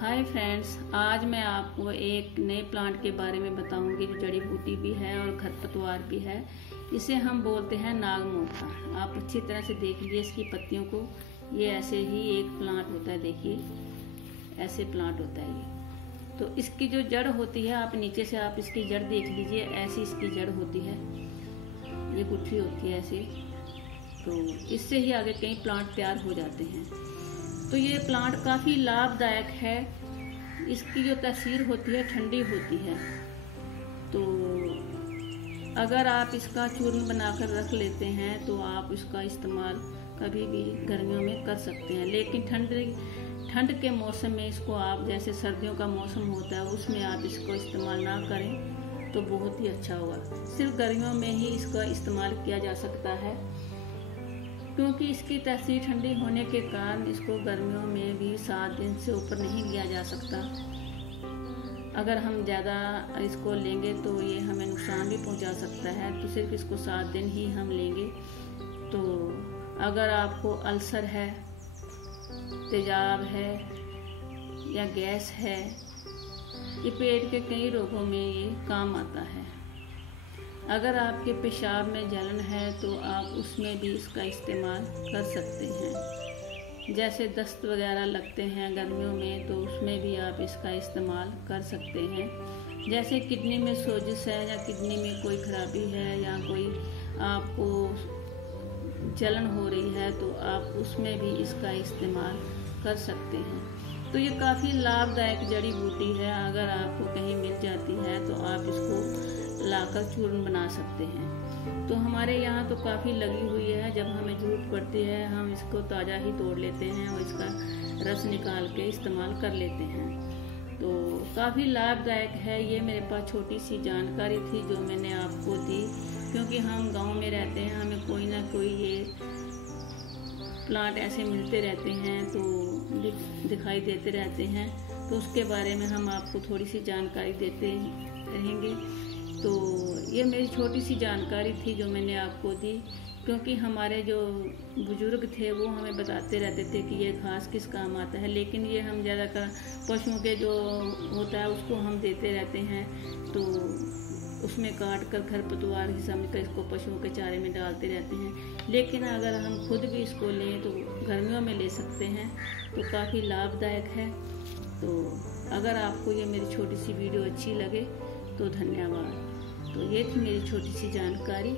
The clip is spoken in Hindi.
हाय फ्रेंड्स, आज मैं आपको एक नए प्लांट के बारे में बताऊंगी जो जड़ी बूटी भी है और खरपतवार भी है। इसे हम बोलते हैं नागमोथा। आप अच्छी तरह से देख लीजिए इसकी पत्तियों को। ये ऐसे ही एक प्लांट होता है, देखिए ऐसे प्लांट होता है ये। तो इसकी जो जड़ होती है, आप नीचे से आप इसकी जड़ देख लीजिए, ऐसी इसकी जड़ होती है। ये गुठली होती है ऐसे। तो इससे ही आगे कई प्लांट तैयार हो जाते हैं। तो ये प्लांट काफ़ी लाभदायक है। इसकी जो तासीर होती है ठंडी होती है। तो अगर आप इसका चूर्ण बनाकर रख लेते हैं तो आप इसका इस्तेमाल कभी भी गर्मियों में कर सकते हैं। लेकिन ठंड के मौसम में इसको आप, जैसे सर्दियों का मौसम होता है उसमें आप इसको इस्तेमाल ना करें तो बहुत ही अच्छा होगा। सिर्फ गर्मियों में ही इसका इस्तेमाल किया जा सकता है, क्योंकि इसकी तासीर ठंडी होने के कारण इसको गर्मियों में भी 7 दिन से ऊपर नहीं लिया जा सकता। अगर हम ज़्यादा इसको लेंगे तो ये हमें नुकसान भी पहुंचा सकता है। तो सिर्फ इसको 7 दिन ही हम लेंगे। तो अगर आपको अल्सर है, तेजाब है या गैस है, ये पेट के कई रोगों में ये काम आता है। अगर आपके पेशाब में जलन है तो आप उसमें भी इसका इस्तेमाल कर सकते हैं। जैसे दस्त वगैरह लगते हैं गर्मियों में तो उसमें भी आप इसका इस्तेमाल कर सकते हैं। जैसे किडनी में सोजिश है या किडनी में कोई खराबी है या कोई आपको जलन हो रही है तो आप उसमें भी इसका इस्तेमाल कर सकते हैं। तो ये काफ़ी लाभदायक जड़ी बूटी है। अगर आपको कहीं मिल जाती है तो आप इसको लाकर चूर्ण बना सकते हैं। तो हमारे यहाँ तो काफ़ी लगी हुई है। जब हमें ज़रूरत पड़ती है हम इसको ताज़ा ही तोड़ लेते हैं और इसका रस निकाल के इस्तेमाल कर लेते हैं। तो काफ़ी लाभदायक है। ये मेरे पास छोटी सी जानकारी थी जो मैंने आपको दी, क्योंकि हम गांव में रहते हैं, हमें कोई ना कोई ये प्लांट ऐसे मिलते रहते हैं तो दिखाई देते रहते हैं। तो उसके बारे में हम आपको थोड़ी सी जानकारी देते रहेंगे। तो ये मेरी छोटी सी जानकारी थी जो मैंने आपको दी, क्योंकि हमारे जो बुजुर्ग थे वो हमें बताते रहते थे कि ये घास किस काम आता है। लेकिन ये हम ज़्यादातर पशुओं के जो होता है उसको हम देते रहते हैं, तो उसमें काट कर खरपतवार ही समझ कर इसको पशुओं के चारे में डालते रहते हैं। लेकिन अगर हम खुद भी इसको लें तो गर्मियों में ले सकते हैं, तो काफ़ी लाभदायक है। तो अगर आपको ये मेरी छोटी सी वीडियो अच्छी लगे तो धन्यवाद। तो ये थी मेरी छोटी सी जानकारी।